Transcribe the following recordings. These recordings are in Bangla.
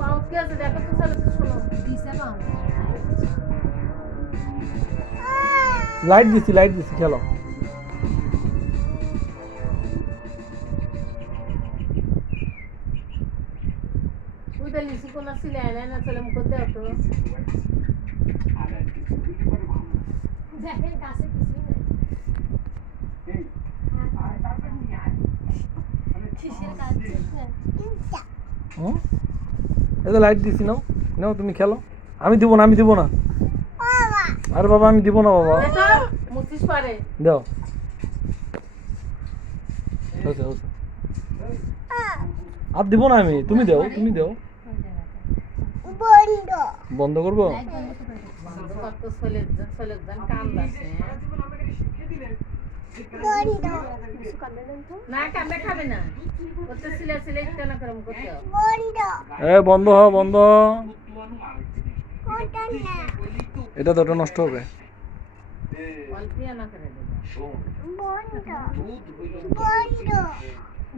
পাউচ কি আছে দেখো তো চলো শোনো দিছে পাও লাইট দিছি খেলো ওইটা লিসি কোন ছিল না চলে মুখ দাও তো দেখেন কাছে কিছুই নাই কিসের কাজ এই তো লাইট দিছি নাও নাও তুমি খেলো আমি দিব না আরে বাবা আমি দিব না বাবা এটা মুছিস পারে দাও হচ্ছে আর দিব না আমি তুমি দাও বন্ধ করবো কত ছেলে গান কাম আছে না কামে খাবে না কত ছেলে ইচ্ছা না করে মুখ দাও বন্ধ এটা তো ওটা নষ্ট হবে অল্পিয়া না করে দেব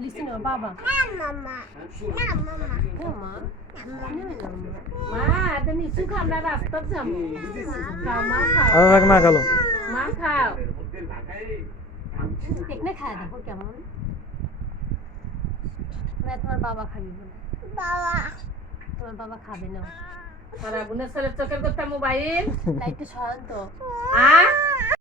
লিসেন বাবা মা এটা নিচু খাম না রাস্তা যাবো খাও মা খাও আর না খেলো মা খাও দেখনে খায় দেখো কেমন না তোমার বাবা খাবি বলে তোমার বাবা খাবে না সারা গুনে ছেলের চোখের কথা মোবাইল তাই একটু সরান তো হ্যাঁ